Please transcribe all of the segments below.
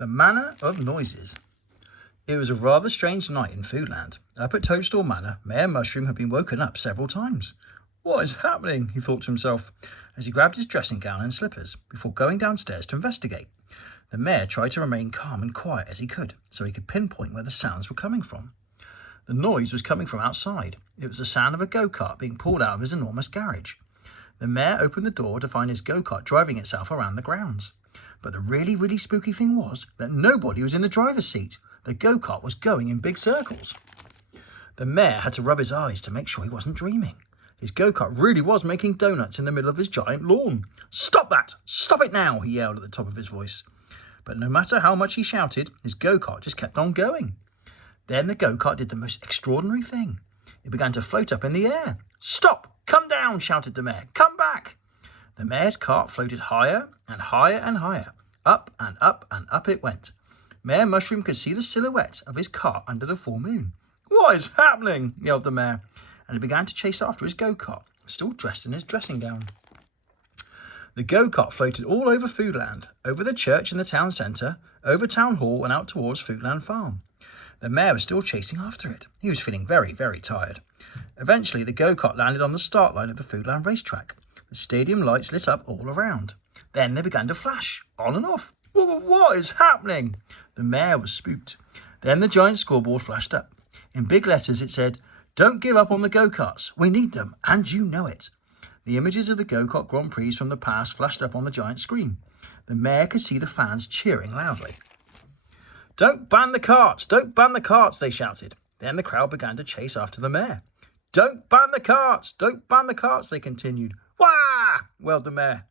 The Manor of Noises. It was a rather strange night in Foodland. Up at Toadstool Manor, Mayor Mushroom had been woken up several times. What is happening? He thought to himself, as he grabbed his dressing gown and slippers before going downstairs to investigate. The mayor tried to remain calm and quiet as he could, so he could pinpoint where the sounds were coming from. The noise was coming from outside. It was the sound of a go-kart being pulled out of his enormous garage. The mayor opened the door to find his go-kart driving itself around the grounds. But the really spooky thing was that nobody was in the driver's seat. The go-kart was going in big circles. The mayor had to rub his eyes to make sure he wasn't dreaming. His go-kart really was making donuts in the middle of his giant lawn. "Stop that! Stop it now!" he yelled at the top of his voice. But no matter how much he shouted, his go-kart just kept on going. Then the go-kart did the most extraordinary thing. It began to float up in the air. "Stop! Come down!" shouted the mayor. "Come back!" The mayor's cart floated higher and higher and higher. Up and up and up it went. Mayor Mushroom could see the silhouette of his cart under the full moon. "What is happening?" yelled the mayor, and he began to chase after his go-kart, still dressed in his dressing gown. The go-kart floated all over Foodland, over the church in the town centre, over Town Hall and out towards Foodland Farm. The mayor was still chasing after it. He was feeling very tired. Eventually, the go-kart landed on the start line of the Foodland racetrack. The stadium lights lit up all around. Then they began to flash, on and off. What is happening? The mayor was spooked. Then the giant scoreboard flashed up. In big letters it said, "Don't give up on the go-karts. We need them, and you know it." The images of the go-kart Grand Prix from the past flashed up on the giant screen. The mayor could see the fans cheering loudly. "Don't ban the carts! Don't ban the carts!" they shouted. Then the crowd began to chase after the mayor. "Don't ban the carts! Don't ban the carts!" they continued. "Wah!" wailed the mayor.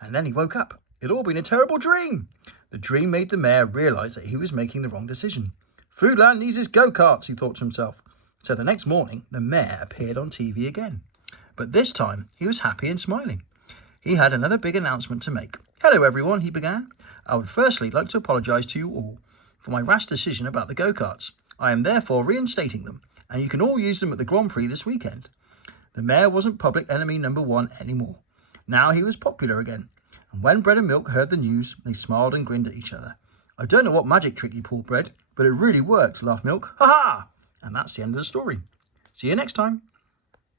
And then he woke up. It had all been a terrible dream. The dream made the mayor realise that he was making the wrong decision. "Foodland needs his go-karts," he thought to himself. So the next morning, the mayor appeared on TV again. But this time, he was happy and smiling. He had another big announcement to make. "Hello everyone," he began. "I would firstly like to apologise to you all for my rash decision about the go-karts. I am therefore reinstating them, and you can all use them at the Grand Prix this weekend." The mayor wasn't public enemy number one anymore. Now he was popular again. And when Bread and Milk heard the news, they smiled and grinned at each other. "I don't know what magic trick you pulled, Bread, but it really worked," laughed Milk. "Ha ha!" And that's the end of the story. See you next time.